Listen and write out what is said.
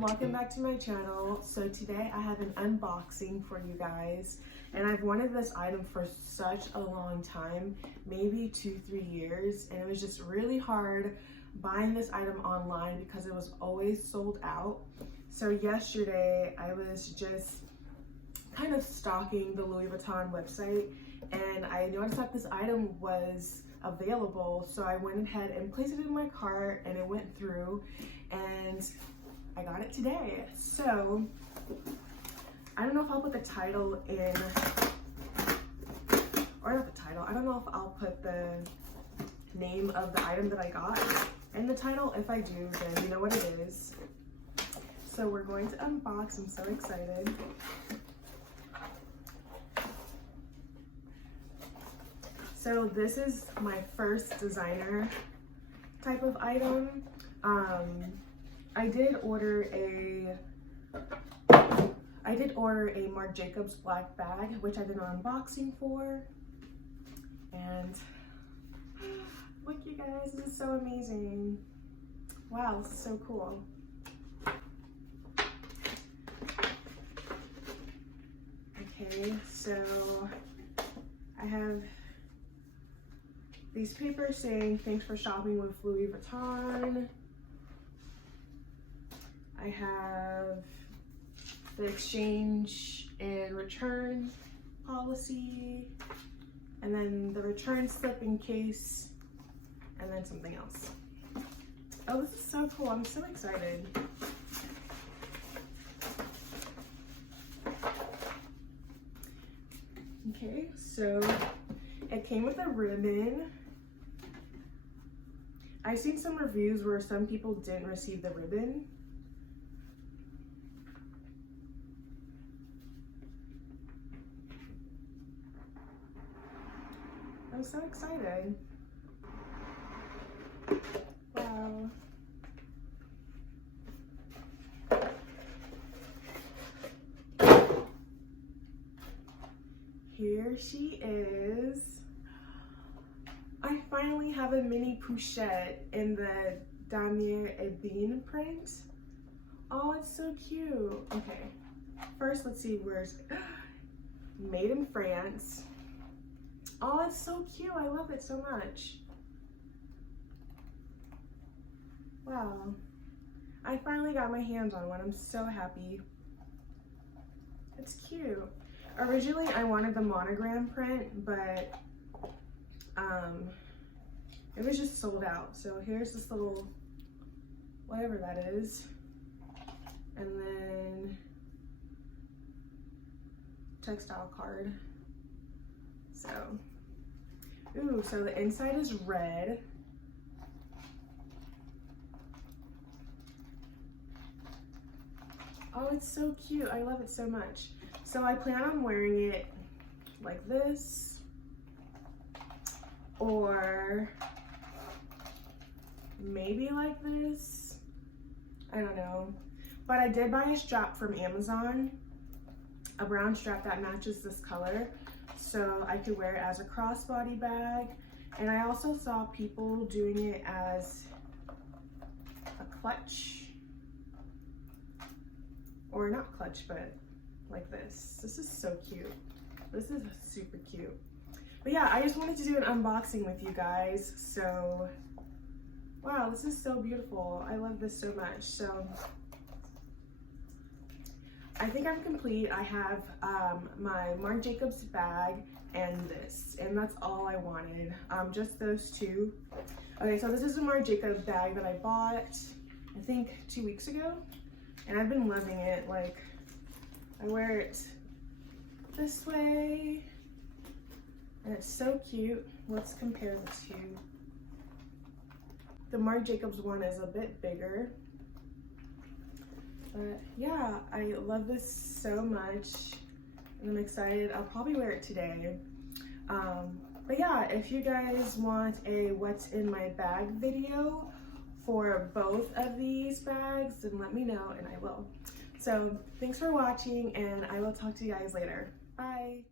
Welcome back to my channel. So today I have an unboxing for you guys, and I've wanted this item for such a long time, maybe 2-3 years, and it was just really hard buying this item online because it was always sold out. So yesterday I was just kind of stalking the Louis Vuitton website, and I noticed that this item was available, so I went ahead and placed it in my cart, and it went through, and I got it today. So I don't know if I'll put the title in, or not the title, I don't know if I'll put the name of the item that I got in the title. If I do, then you know what it is. So we're going to unbox. I'm so excited. So this is my first designer type of item. I did order a Marc Jacobs black bag, which I did an unboxing for. And look, you guys, this is so amazing. Wow, this is so cool. Okay, so I have these papers saying thanks for shopping with Louis Vuitton. I have the exchange and return policy, and then the return slip in case, and then something else. Oh, this is so cool. I'm so excited. Okay, so it came with a ribbon. I've seen some reviews where some people didn't receive the ribbon. I'm so excited. Wow. Here she is. I finally have a mini pochette in the Damier Ebene print. Oh, it's so cute. Okay, first let's see where's made in France. Oh, it's so cute. I love it so much. Wow. I finally got my hands on one. I'm so happy. It's cute. Originally, I wanted the monogram print, but it was just sold out. So here's this little, whatever that is. And then textile card. So, ooh, so the inside is red. Oh, it's so cute. I love it so much. So I plan on wearing it like this, or maybe like this. I don't know. But I did buy a strap from Amazon, a brown strap that matches this color, so I could wear it as a crossbody bag. And I also saw people doing it as a clutch, or not clutch, but like this. This is so cute. This is super cute. But yeah, I just wanted to do an unboxing with you guys. So, wow, this is so beautiful. I love this so much. So, I think I'm complete. I have my Marc Jacobs bag and this, and that's all I wanted. Just those two. Okay, so this is a Marc Jacobs bag that I bought, I think 2 weeks ago, and I've been loving it. Like, I wear it this way, and it's so cute. Let's compare the two. The Marc Jacobs one is a bit bigger. But yeah, I love this so much, and I'm excited. I'll probably wear it today. But yeah, if you guys want a what's in my bag video for both of these bags, then let me know and I will. So thanks for watching, and I will talk to you guys later. Bye.